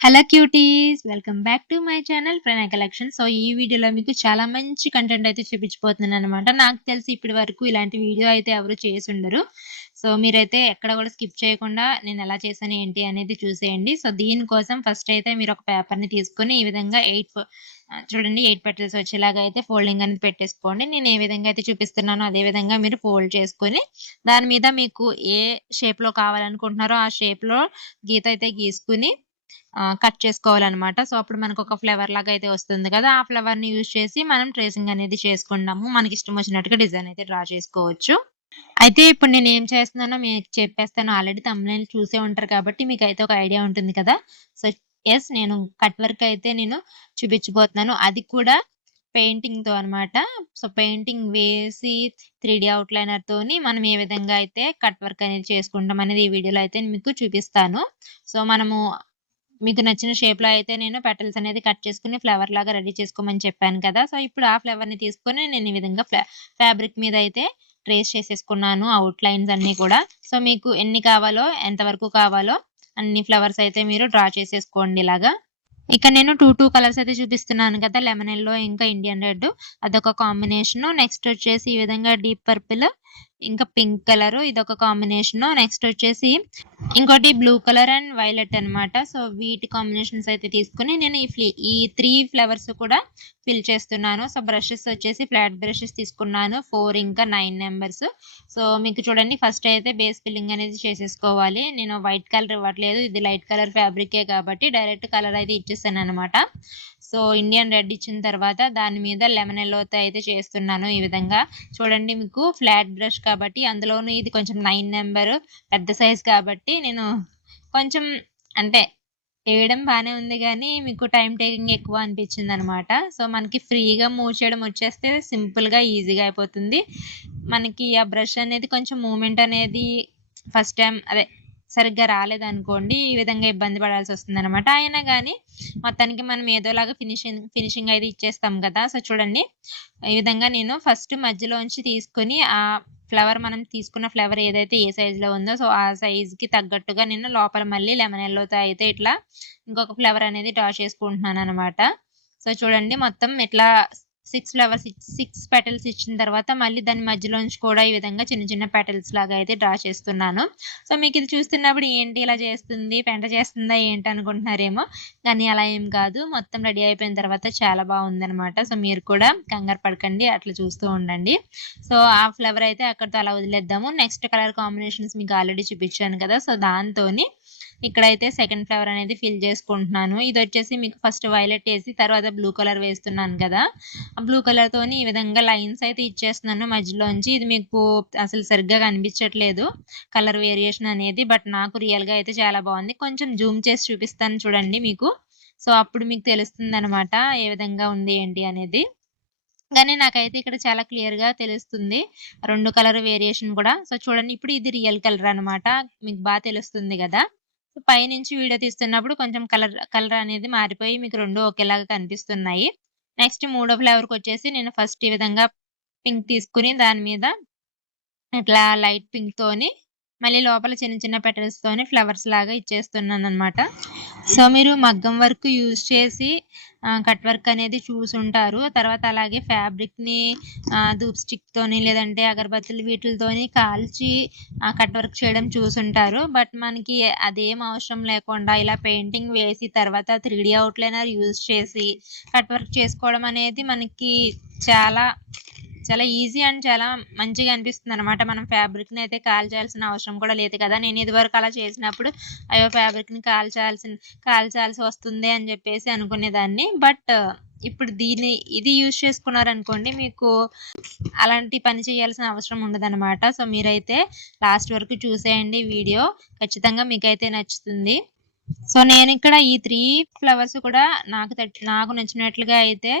Hello cuties! Welcome back to my channel Pranay collection. So, ఈ వీడియోలో మీకు చాలా మంచి కంటెంట్ అయితే చూపించబోతున్నాననమాట. నాకు తెలిసి ఇప్పటి వరకు ఇలాంటి వీడియో అయితే ఎవరు చేసుండరు. సో, మీరైతే ఎక్కడ కూడా స్కిప్ చేయకుండా నేను ఎలా చేశాను ఏంటి అనేది చూసేయండి. సో, దీనికోసం ఫస్ట్ అయితే మీరు ఒక పేపర్‌ని తీసుకొని ఈ విధంగా చూడండి 8 పెటల్స్ వచ్చేలాగా అయితే ఫోల్డింగ్ అనేది పెట్టేసుకోండి. నేను ఏ విధంగా అయితే చూపిస్తున్నానో అదే విధంగా మీరు ఫోల్డ్ చేసుకొని దాని మీద మీకు ఏ షేప్‌లో కావాలనుకుంటున్నారో ఆ షేప్‌లో గీత అయితే గీసుకొని కట్ చేసుకోవాలనమాట. సో, అప్పుడు మనకొక ఫ్లవర్ లాగా అయితే వస్తుంది కదా! ఆ ఫ్లవర్‌ని యూజ్ చేసి మనం ట్రేసింగ్ అనేది చేసుకున్నాము. మనకిష్టం వచ్చినట్టుగా డిజైన్ అయితే డ్రా చేసుకోవచ్చు. అయితే ఇప్పుడు నేనేం చేస్తున్నానో మీకు చెప్పేస్తాను. ఆల్రెడీ థంబ్‌నెయిల్ చూసే ఉంటారు కాబట్టి మీకైతే ఒక ఐడియా ఉంటుంది కదా! సో, నేను కట్ వర్క్ అయితే చూపించబోతున్నాను. అది కూడా పెయింటింగ్‌తో అనమాట. సో, పెయింటింగ్ వేసి 3 ఔట్‌లైనర్‌తోని మనం ఏ విధంగా అయితే కట్ వర్క్ అనేది చేసుకుంటాం అనేది ఈ వీడియోలో అయితే మీకు చూపిస్తాను. సో, మీకు నచ్చిన షేప్‌లో అయితే నేను పెటల్స్ అనేది కట్ చేసుకొని ఫ్లవర్ లాగా రెడీ చేసుకోమని చెప్పాను కదా! సో, ఇప్పుడు ఆ ఫ్లవర్‌ని తీసుకొని నేను ఈ విధంగా ఫ్యాబ్రిక్ మీద అయితే ట్రేస్ చేసేసుకున్నాను ఔట్‌లైన్స్ అన్నీ కూడా. సో, మీకు ఎన్ని కావాలో, ఎంత వరకు కావాలో అన్ని ఫ్లవర్స్ అయితే మీరు డ్రా చేసేసుకోండి ఇలాగా. ఇక నేను 2 కలర్స్ అయితే చూపిస్తున్నాను కదా! లెమన్ యెల్లో ఇంకా ఇండియన్ రెడ్ అదొక కాంబినేషను. నెక్స్ట్ వచ్చేసి ఈ విధంగా డీప్ పర్పుల్ ఇంకా పింక్ కలరు ఇదొక కాంబినేషను. నెక్స్ట్ వచ్చేసి ఇంకోటి బ్లూ కలర్ అండ్ వైలెట్ అన్నమాట. సో, వీటి కాంబినేషన్స్ అయితే తీసుకొని నేను ఈ 3 ఫ్లవర్స్ కూడా ఫిల్ చేస్తున్నాను. సో, బ్రషెస్ వచ్చేసి ఫ్లాట్ బ్రషెస్ తీసుకున్నాను. 4 ఇంకా 9 నంబర్స్. సో, మీకు చూడండి ఫస్ట్ అయితే బేస్ ఫిల్లింగ్ అనేది చేసేసుకోవాలి. నేను వైట్ కలర్ ఇవ్వట్లేదు. ఇది లైట్ కలర్ ఫ్యాబ్రికే కాబట్టి డైరెక్ట్ కలర్ అయితే ఇచ్చేసాననమాట. సో, ఇండియన్ రెడ్ ఇచ్చిన తర్వాత దాని మీద లెమన్ యెల్లోతో అయితే చేస్తున్నాను ఈ విధంగా. చూడండి మీకు ఫ్లాట్ బ్రష్ కాబట్టి అందులోను ఇది కొంచెం 9 నంబర్ పెద్ద సైజ్ కాబట్టి నేను కొంచెం అంటే వేయడం బానే ఉంది గానీ, మీకు టైమ్ టేకింగ్ ఎక్కువ అనిపించిందనమాట. సో, మనకి ఫ్రీగా మూవ్ చేయడం వచ్చేస్తే సింపుల్‌గా, ఈజీగా అయిపోతుంది. మనకి ఆ బ్రష్ అనేది కొంచెం మూవ్‌మెంట్ అనేది ఫస్ట్ టైమ్ సరిగ్గా రాలేదనుకోండి, ఈ విధంగా ఇబ్బంది పడాల్సొస్తుందనమాట. అయినా గానీ, మొత్తానికి మనం ఏదోలాగా ఫినిషింగ్ అయితే ఇచ్చేస్తాం కదా! సో, చూడండి ఈ విధంగా నేను ఫస్ట్ మధ్యలోంచి తీసుకొని మనం తీసుకున్న ఫ్లవర్ ఏదైతే ఏ సైజులో ఉందో సో, ఆ సైజ్‌కి తగ్గట్టుగా నేను లోపల మళ్ళీ లెమన్ యెల్లోతో అయితే ఇట్లా ఇంకొక ఫ్లవర్ అనేది డ్రా చేసుకుంటున్నాననమాట. సో, చూడండి మొత్తం ఇట్లా 6 పెటల్స్ ఇచ్చిన తర్వాత మళ్ళీ దాని మధ్యలోంచి కూడా ఈ విధంగా చిన్న చిన్న పెటల్స్ లాగా అయితే డ్రా చేస్తున్నాను. సో, మీకిది చూస్తున్నప్పుడు ఏంటి ఇలా చేస్తుంది, పెంట చేస్తుందా ఏంటి అనుకుంటున్నారేమో! కానీ అలా ఏం కాదు. మొత్తం రెడీ అయిపోయిన తర్వాత చాలా బావుందనమాట. సో, మీరు కూడా కంగారు పడకండి. అట్లా చూస్తూ ఉండండి. సో, ఆ ఫ్లవర్ అయితే అక్కడితో అలా వదిలేద్దాము. నెక్స్ట్ కలర్ కాంబినేషన్స్ మీకు ఆల్రెడీ చూపించాను కదా! సో, దాంతోని ఇక్కడైతే సెకండ్ ఫ్లవర్ అనేది ఫిల్ చేసుకుంటున్నాను. ఇదొచ్చేసి మీకు ఫస్ట్ వైలెట్ ఏసి తర్వాత బ్లూ కలర్ వేస్తున్నాను కదా! ఆ బ్లూ కలర్‌తోని ఈ విధంగా లైన్స్ అయితే ఇచ్చేస్తున్నాను మధ్యలోంచి. ఇది మీకు అసలు సరిగ్గా కనిపించట్లేదు కలర్ వేరియేషన్ అనేది. బట్ నాకు రియల్‌గా అయితే చాలా బావుంది. కొంచెం జూమ్ చేసి చూపిస్తాను చూడండి మీకు. సో, అప్పుడు మీకు తెలుస్తుందనమాట ఏ విధంగా ఉంది ఏంటి అనేది. కానీ నాకైతే ఇక్కడ చాలా క్లియర్‌గా తెలుస్తుంది. 2 కలర్ వేరియేషన్ కూడా. సో, చూడండి ఇప్పుడు ఇది రియల్ కలర్ అనమాట. మీకు తెలుస్తుంది గదా! సో, పైనుంచి వీడియో తీస్తున్నప్పుడు కొంచెం కలర్ అనేది మారిపోయి మీకు 2 ఒకేలాగా కనిపిస్తున్నాయి. నెక్స్ట్ మూడో ఫ్లేవర్‌కొచ్చేసి నేను ఫస్ట్ ఈ విధంగా పింక్ తీసుకొని దాని మీద ఇట్లా లైట్ పింక్‌తోని మళ్ళీ లోపల చిన్న చిన్న పెటల్స్‌తోని ఫ్లవర్స్ లాగా ఇచ్చేస్తున్నాననమాట. సో, మీరు మగ్గం వర్క్ యూజ్ చేసి కట్ వర్క్ అనేది చూసుంటారు. తర్వాత అలాగే ఫ్యాబ్రిక్‌ని ధూప్ స్టిక్‌తోని లేదంటే అగరబత్తులు వీటిలతోని కాల్చి కట్ వర్క్ చేయడం చూసుంటారు. బట్ మనకి అదేం అవసరం లేకుండా ఇలా పెయింటింగ్ వేసి తర్వాత 3 ఔట్‌లైనర్ యూజ్ చేసి కట్ వర్క్ చేసుకోవడం అనేది మనకి చాలా చాలా ఈజీ అండ్ చాలా మంచిగా అనిపిస్తుందనమాట. మనం ఫ్యాబ్రిక్‌ని అయితే కాల్చాల్సిన అవసరం కూడా లేదు కదా! నేను ఇదివరకు అలా చేసినప్పుడు అయ్యో! ఫ్యాబ్రిక్‌ని కాల్చాల్సి వస్తుందే అని చెప్పేసి అనుకునేదాన్ని. బట్ ఇప్పుడు ఇది యూజ్ చేసుకున్నారనుకోండి మీకు అలాంటి పని చేయాల్సిన అవసరం ఉండదనమాట. సో, మీరైతే లాస్ట్ వరకు చూసేయండి వీడియో. ఖచ్చితంగా మీకైతే నచ్చుతుంది. సో, నేనిక్కడ ఈ 3 ఫ్లవర్స్ కూడా నాకు నచ్చినట్లుగా అయితే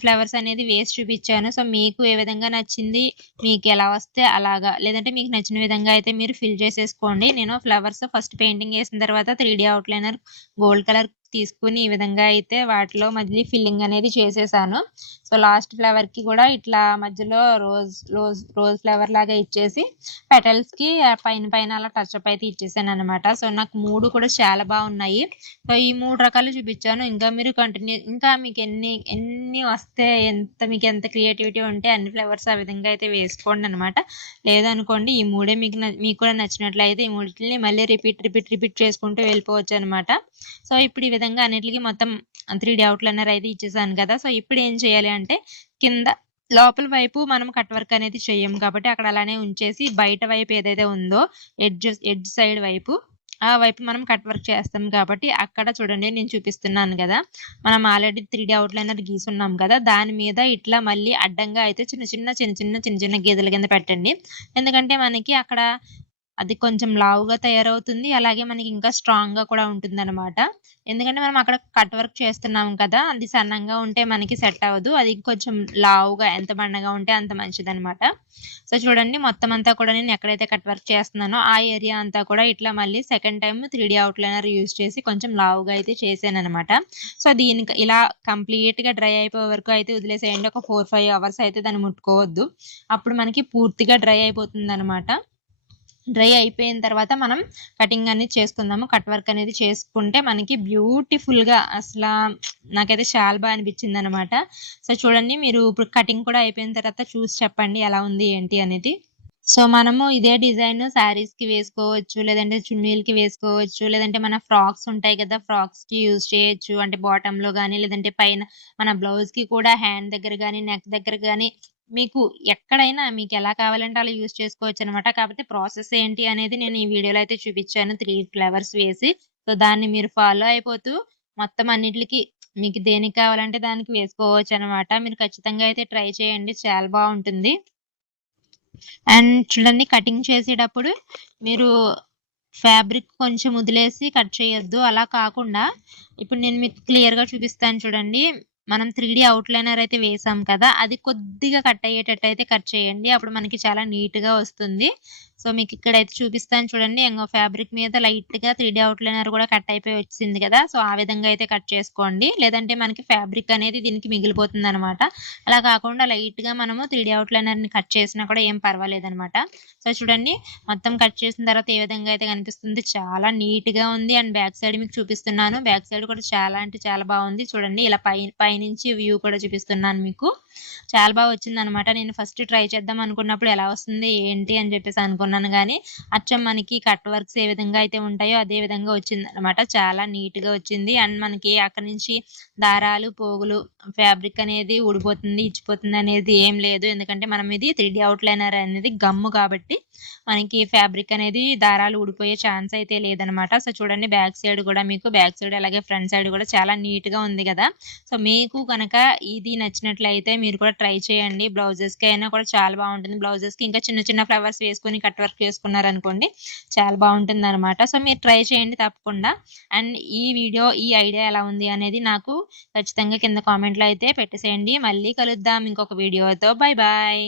ఫ్లవర్స్ అనేది వేసి చూపిచ్చాను. సో, మీకు ఏ విధంగా నచ్చింది, మీకెలా వస్తే అలాగా. లేదంటే మీకు నచ్చిన విధంగా అయితే మీరు ఫిల్ చేసేసుకోండి. నేను ఫ్లవర్స్ ఫస్ట్ పెయింటింగ్ ఏసిన తర్వాత 3 ఔట్‌లైనర్ గోల్డ్ కలర్ తీసుకొని ఈ విధంగా అయితే వాటిలో మళ్ళీ ఫిల్లింగ్ అనేది చేసేసాను. సో లాస్ట్ ఫ్లవర్‌కి కూడా ఇట్లా మధ్యలో రోజ్ ఫ్లవర్ లాగా ఇచ్చేసి పెటల్స్‌కి పైన పైన అలా టచ్ అప్ అయితే ఇచ్చేసాననమాట. సో నాకు 3 కూడా చాలా బాగున్నాయి. సో ఈ 3 రకాలు చూపించాను. ఇంకా మీరు ఇంకా మీకు ఎన్ని వస్తే మీకు ఎంత క్రియేటివిటీ ఉంటే అన్ని ఫ్లవర్స్ ఆ విధంగా అయితే వేసుకోండి అనమాట. లేదనుకోండి ఈ 3 మీకు కూడా నచ్చినట్లయితే ఈ మూడిటిని మళ్ళీ రిపీట్ చేసుకుంటూ వెళ్ళిపోవచ్చు అనమాట. సో ఇప్పుడు ఈ విధంగా అన్నిటికి మొత్తం 3D అవుట్లైనర్ అయితే ఇచ్చేసాను కదా. సో ఇప్పుడు ఏం చేయాలి అంటే కింద లోపల వైపు మనం కట్ వర్క్ అనేది చెయ్యం కాబట్టి అక్కడ అలానే ఉంచేసి బయట వైపు ఏదైతే ఉందో ఎడ్జ్ సైడ్ వైపు ఆ వైపు మనం కట్ వర్క్ చేస్తాం కాబట్టి అక్కడ చూడండి నేను చూపిస్తున్నాను కదా. మనం ఆల్రెడీ 3D అవుట్లైనర్ గీసున్నాం కదా, దాని మీద ఇట్లా మళ్ళీ అడ్డంగా అయితే చిన్న చిన్న గీతల కింద పెట్టండి. ఎందుకంటే మనకి అక్కడ అది కొంచెం లావుగా తయారవుతుంది. అలాగే మనకి ఇంకా స్ట్రాంగ్‌గా కూడా ఉంటుందనమాట. ఎందుకంటే మనం అక్కడ కట్ వర్క్ చేస్తున్నాం కదా, అది సన్నంగా ఉంటే మనకి సెట్ అవ్వదు. అది కొంచెం లావుగా ఎంత బండగా ఉంటే అంత మంచిదనమాట. సో చూడండి మొత్తం అంతా కూడా నేను ఎక్కడైతే కట్ వర్క్ చేస్తున్నానో ఆ ఏరియా అంతా కూడా ఇట్లా మళ్ళీ second time 3D outliner use చేసి కొంచెం లావుగా అయితే చేశాననమాట. సో దీనికి ఇలా కంప్లీట్‌గా డ్రై అయిపోయే వరకు అయితే వదిలేసేయండి. ఒక 4, 5 అవర్స్ అయితే దాన్ని ముట్టుకోవద్దు. అప్పుడు మనకి పూర్తిగా డ్రై అయిపోతుందనమాట. డ్రై అయిపోయిన తర్వాత మనం కటింగ్ అనేది చేసుకుందాము. కట్ వర్క్ అనేది చేసుకుంటే మనకి బ్యూటిఫుల్‌గా నాకైతే చాలా బాగా అనిపించిందనమాట. సో చూడండి మీరు ఇప్పుడు కటింగ్ కూడా అయిపోయిన తర్వాత చూసి చెప్పండి ఎలా ఉంది ఏంటి అనేది. సో మనము ఇదే డిజైన్ శారీస్‌కి వేసుకోవచ్చు. లేదంటే చున్నీలకి వేసుకోవచ్చు. లేదంటే మన ఫ్రాక్స్ ఉంటాయి కదా, ఫ్రాక్స్‌కి యూజ్ చేయొచ్చు. అంటే బాటమ్‌లో గాని లేదంటే పైన మన బ్లౌజ్‌కి కూడా హ్యాండ్ దగ్గర గాని, నెక్ దగ్గర గాని మీకు ఎక్కడైనా మీకెలా కావాలంటే అలా యూజ్ చేసుకోవచ్చనమాట. కాకపోతే ప్రాసెస్ ఏంటి అనేది నేను ఈ వీడియోలో అయితే చూపించాను 3 ఫ్లవర్స్ వేసి. సో దాన్ని మీరు ఫాలో అయిపోతూ మొత్తం అన్నిట్లికి మీకు దేనికి కావాలంటే దానికి వేసుకోవచ్చనమాట. మీరు ఖచ్చితంగా అయితే ట్రై చేయండి. చాలా బావుంటుంది. అండ్ చూడండి కటింగ్ చేసేటప్పుడు మీరు ఫ్యాబ్రిక్ కొంచెం వదిలేసి కట్ చేయొద్దు. అలా కాకుండా ఇప్పుడు నేను మీకు క్లియర్‌గా చూపిస్తాను చూడండి. మనం 3D అవుట్‌లైనర్ అయితే వేసాం కదా, అది కొద్దిగా కట్ అయ్యేటట్టు అయితే కట్ చేయండి. అప్పుడు మనకి చాలా నీట్‌గా వస్తుంది. సో మీకు ఇక్కడైతే చూపిస్తాను చూడండి. ఇంగో ఫ్యాబ్రిక్ మీద లైట్‌గా 3D అవుట్‌లైనర్ కూడా కట్ అయిపోయి వచ్చింది కదా. సో ఆ విధంగా అయితే కట్ చేసుకోండి. లేదంటే మనకి ఫ్యాబ్రిక్ అనేది దీనికి మిగిలిపోతుందనమాట. అలా కాకుండా లైట్‌గా మనము 3D అవుట్‌లైనర్‌ని కట్ చేసినా కూడా ఏం పర్వాలేదనమాట. సో చూడండి మొత్తం కట్ చేసిన తర్వాత ఏ విధంగా అయితే కనిపిస్తుంది. చాలా నీట్‌గా ఉంది. అండ్ బ్యాక్ సైడ్ మీకు చూపిస్తున్నాను. బ్యాక్ సైడ్ కూడా చాలా అంటే చాలా బాగుంది. చూడండి ఇలా పైనుంచి వ్యూ కూడా చూపిస్తున్నాను మీకు. చాలా బాగా వచ్చిందనమాట. నేను ఫస్ట్ ట్రై చేద్దాం అనుకున్నప్పుడు ఎలా వస్తుంది ఏంటి అని చెప్పేసి అనుకున్నాను గానీ, అచ్చం మనకి కట్ వర్క్స్ ఏ విధంగా అయితే ఉంటాయో అదే విధంగా వచ్చిందనమాట. చాలా నీట్‌గా వచ్చింది. అండ్ మనకి అక్కడి నుంచి దారాలు, పోగులు, ఫ్యాబ్రిక్ అనేది ఊడిపోతుంది, ఇచ్చిపోతుంది అనేది ఏం లేదు. ఎందుకంటే మనం ఇది 3D అవుట్‌లైనర్ అనేది గమ్ము కాబట్టి మనకి ఫ్యాబ్రిక్ అనేది దారాలు ఊడిపోయే ఛాన్స్ అయితే లేదనమాట. సో చూడండి బ్యాక్ సైడ్ కూడా మీకు బ్యాక్ సైడ్ అలాగే ఫ్రంట్ సైడ్ కూడా చాలా నీట్‌గా ఉంది కదా. సో మీకు కనుక ఇది నచ్చినట్లయితే మీరు కూడా ట్రై చేయండి. బ్లౌజెస్‌కి అయినా కూడా చాలా బాగుంటుంది. బ్లౌజెస్‌కి ఇంకా చిన్న చిన్న ఫ్లవర్స్ వేసుకొని కట్ వర్క్ చేసుకున్నారనుకోండి చాలా బాగుంటుందనమాట. సో మీరు ట్రై చేయండి తప్పకుండా. అండ్ ఈ ఐడియా ఎలా ఉంది అనేది నాకు ఖచ్చితంగా కింద కామెంట్‌లో అయితే పెట్టేసేయండి. మళ్ళీ కలుద్దాం ఇంకొక వీడియోతో. Bye bye.